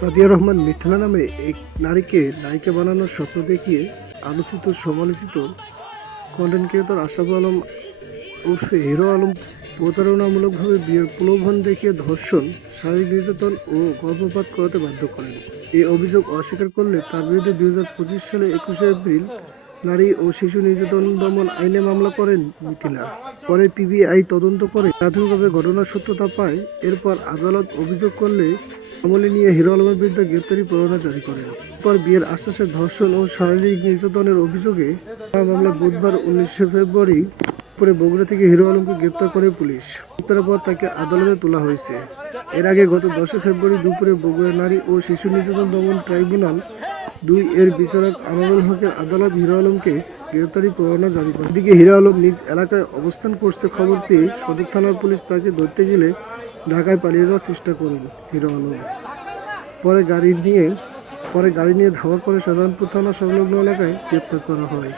সাদিয়া রহমান মিথিলা নামে এক নারীকে নায়িকা বানানোর স্বপ্ন দেখিয়ে আলোচিত সমালোচিত কন্টেন্ট ক্রিয়েটর আশরাফুল আলম উর্ফে হিরো আলম প্রতারণামূলকভাবে বিয়ের প্রলোভন দেখিয়ে ধর্ষণ, শারীরিক নির্যাতন ও গর্ভপাত করাতে বাধ্য করেন। এই অভিযোগ অস্বীকার করলে তার বিরুদ্ধে 2025 সালে 21শে এপ্রিল নারী ও শিশু নির্যাতন দমন আইনে মামলা করেন মিথিলা। পরে পিবিআই তদন্ত করে প্রাথমিকভাবে ঘটনার সত্যতা পায়। এরপর আদালত অভিযোগ করলে আমলে নিয়ে হিরো আলমের বিরুদ্ধে গ্রেপ্তারি পরোয়ানা জারি করেন। এরপর বিয়ের আশ্বাসে ধর্ষণ ও শারীরিক নির্যাতনের অভিযোগে মামলা বুধবার 19শে ফেব্রুয়ারি পরে বগুড়া থেকে হিরো আলমকে গ্রেপ্তার করে পুলিশ। গ্রেপ্তারের পর তাকে আদালতে তোলা হয়েছে। এর আগে গত 10শে ফেব্রুয়ারি দুপুরে বগুড়া নারী ও শিশু নির্যাতন দমন ট্রাইব্যুনাল 2 এর বিচারক আনোয়ারুল হকের আদালত হিরো আলমকে গ্রেপ্তারি পরোয়ানা জারি করে। এদিকে হিরো আলম নিজ এলাকায় অবস্থান করছে খবর পেয়ে সদর থানার পুলিশ তাকে ধরতে গেলে ঢাকায় পালিয়ে যাওয়ার চেষ্টা করেন হিরো আলম। পরে গাড়ি নিয়ে ধাওয়া করে শাহজাহানপুর থানা সংলগ্ন এলাকায় গ্রেপ্তার করা হয়।